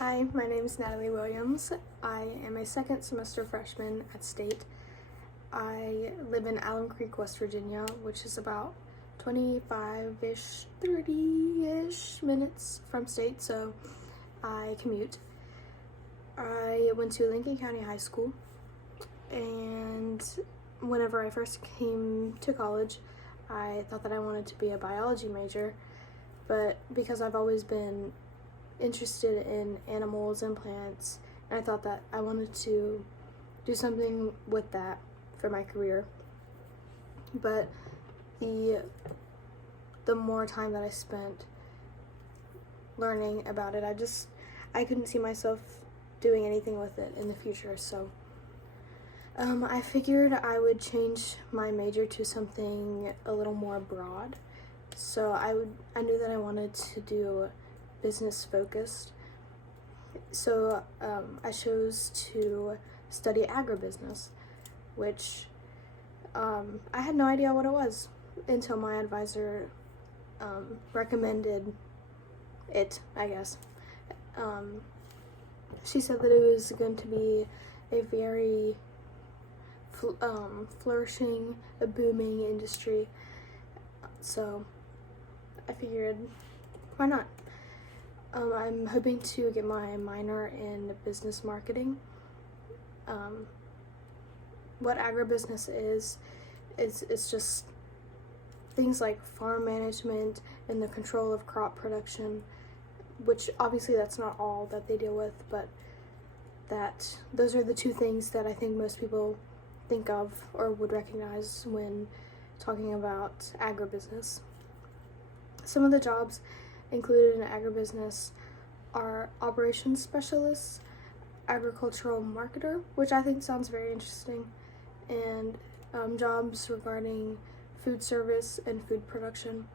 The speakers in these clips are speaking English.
Hi, my name is Natalie Williams. I am a second semester freshman at State. I live in Alum Creek, West Virginia, which is about 25-ish, 30-ish minutes from State, so I commute. I went to Lincoln County High School, and whenever I first came to college, I thought that I wanted to be a biology major, but because I've always been interested in animals and plants, and I thought that I wanted to do something with that for my career. But the more time that I spent learning about it, I couldn't see myself doing anything with it in the future, so I figured I would change my major to something a little more broad. So I knew that I wanted to do business focused, so I chose to study agribusiness, which I had no idea what it was until my advisor recommended it, I guess. She said that it was going to be a very flourishing, a booming industry, so I figured, why not? I'm hoping to get my minor in business marketing. What agribusiness is it's just things like farm management and the control of crop production, which obviously that's not all that they deal with, but those are the two things that I think most people think of or would recognize when talking about agribusiness. Some of the jobs included in agribusiness are operations specialists, agricultural marketer, which I think sounds very interesting, and jobs regarding food service and food production.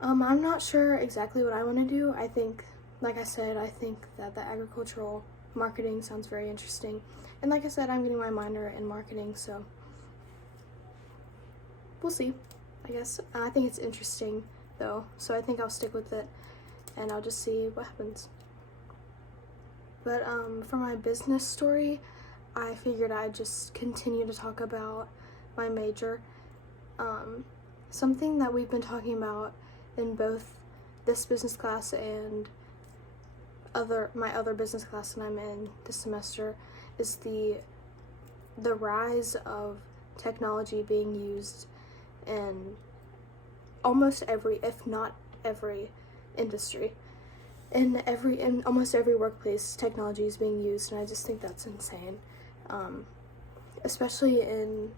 I'm not sure exactly what I want to do. I think, like I said, I think that the agricultural marketing sounds very interesting. And like I said, I'm getting my minor in marketing, so we'll see, I guess. I think it's interesting though, so I think I'll stick with it and I'll just see what happens. But for my business story, I figured I'd just continue to talk about my major. Something that we've been talking about in both this business class and my other business class that I'm in this semester is the rise of technology being used in almost every, if not every, industry. In almost every workplace, technology is being used, and I just think that's insane. Especially in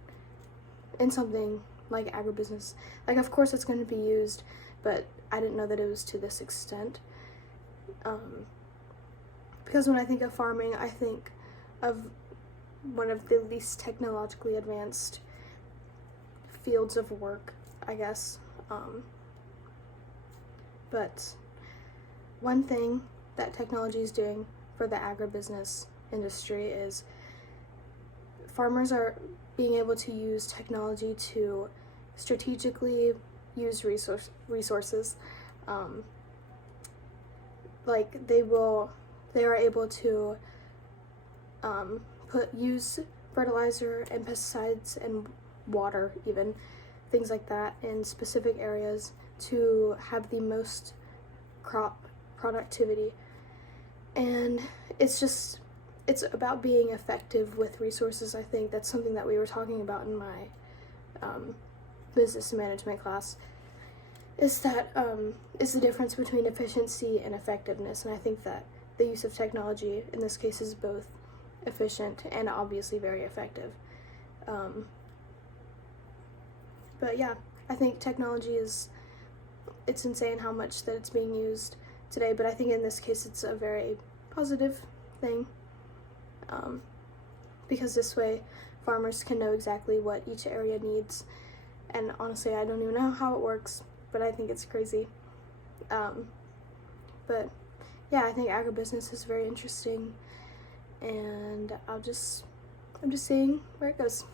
something like agribusiness. Like, of course it's going to be used, but I didn't know that it was to this extent. Because when I think of farming, I think of one of the least technologically advanced fields of work, I guess. But one thing that technology is doing for the agribusiness industry is farmers are being able to use technology to strategically use resources. Like they are able to use fertilizer and pesticides and water, even things like that, in specific areas to have the most crop productivity. And it's about being effective with resources. I think that's something that we were talking about in my business management class, is the difference between efficiency and effectiveness. And I think that the use of technology in this case is both efficient and obviously very effective. But yeah, I think technology it's insane how much that it's being used today, but I think in this case it's a very positive thing, because this way farmers can know exactly what each area needs, and honestly I don't even know how it works, but I think it's crazy. But yeah, I think agribusiness is very interesting, and I'm just seeing where it goes.